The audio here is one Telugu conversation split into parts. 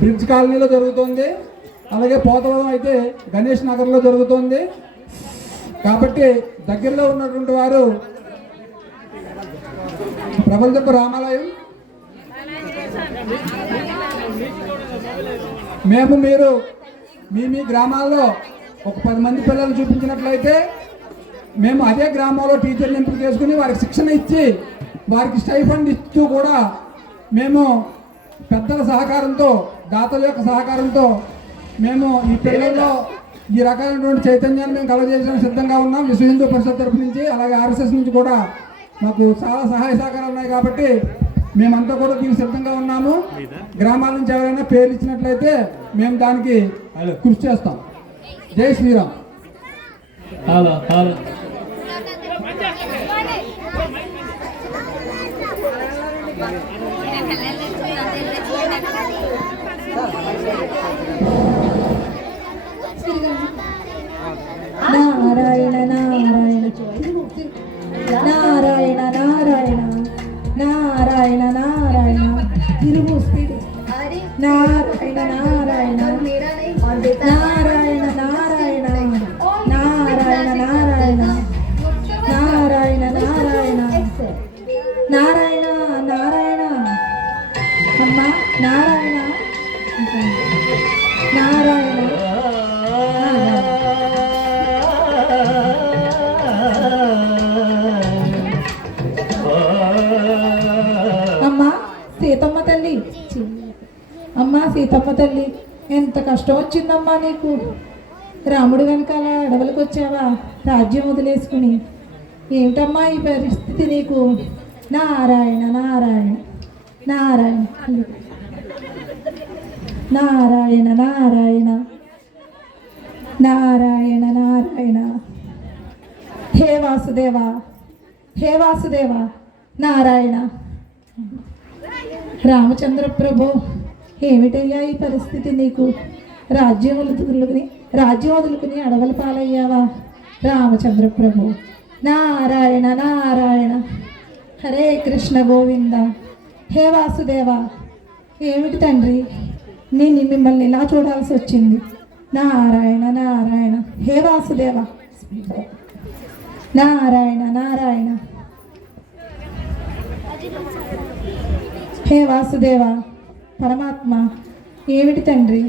బ్రిడ్జ్ కాలనీలో జరుగుతుంది. అలాగే పోతవరం అయితే గణేష్ నగర్లో జరుగుతుంది. కాబట్టి దగ్గరలో ఉన్నటువంటి వారు ప్రబలదెప్ప రామాలయం. మేము మీరు మీ మీ గ్రామాల్లో ఒక పది మంది పిల్లలు చూపించినట్లయితే మేము అదే గ్రామంలో టీచర్లు ఎంపిక చేసుకుని వారికి శిక్షణ ఇచ్చి వారికి స్టైఫండ్ ఇస్తూ కూడా మేము పెద్దల సహకారంతో దాతల యొక్క సహకారంతో మేము ఈ పిల్లల్లో ఈ రకమైనటువంటి చైతన్యాన్ని మేము కలగజేయడానికి సిద్ధంగా ఉన్నాం. విశ్వ హిందూ పరిషత్ తరపు నుంచి అలాగే ఆర్ఎస్ఎస్ నుంచి కూడా మాకు చాలా సహాయ సహకారాలు ఉన్నాయి కాబట్టి మేమంతా కూడా దీనికి సిద్ధంగా ఉన్నాము. గ్రామాల నుంచి ఎవరైనా పేర్లు ఇచ్చినట్లయితే మేము దానికి కృషి చేస్తాం. జై Sriram. Hello hello Narayana Narayana Narayana Narayana Narayana Narayana. తిరుగు నారాయణ నారాయణ. సీతమ్మ తల్లి. అమ్మా సీతమ్మ తల్లి ఎంత కష్టం వచ్చిందమ్మా నీకు? రాముడు వెనకాల అడవులకు వచ్చావా? రాజ్యం వదిలేసుకుని. ఏమిటమ్మా ఈ పరిస్థితి నీకు? నారాయణ నారాయణ నారాయణ. నారాయణ నారాయణ. నారాయణ నారాయణ. హే వాసుదేవ హే వాసుదేవ నారాయణ. రామచంద్ర ప్రభు ఏమిటయ్యా ఈ పరిస్థితి నీకు? రాజ్యం వదులుకుని రాజ్యం వదులుకుని అడవుల పాలయ్యావా? రామచంద్ర ప్రభు నారాయణ నారాయణ. హరే కృష్ణ గోవింద. హే వాసుదేవ ఏమిటి తండ్రి? నేను మిమ్మల్ని ఇలా చూడాల్సి వచ్చింది. నారాయణ నారాయణ. హే వాసుదేవ. నారాయణ నారాయణ. హే వాసుదేవ పరమాత్మ. ఏమిటి తండ్రి?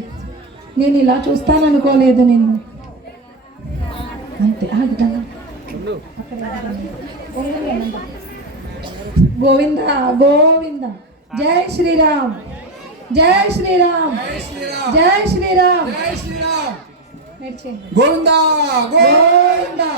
నేను ఇలా చూస్తాననుకోలేదు నిన్ను. అంతే గోవింద గోవింద. జై శ్రీరామ్. జై శ్రీరామ్. జై శ్రీరామ్. గోవిందా. గోవిందా.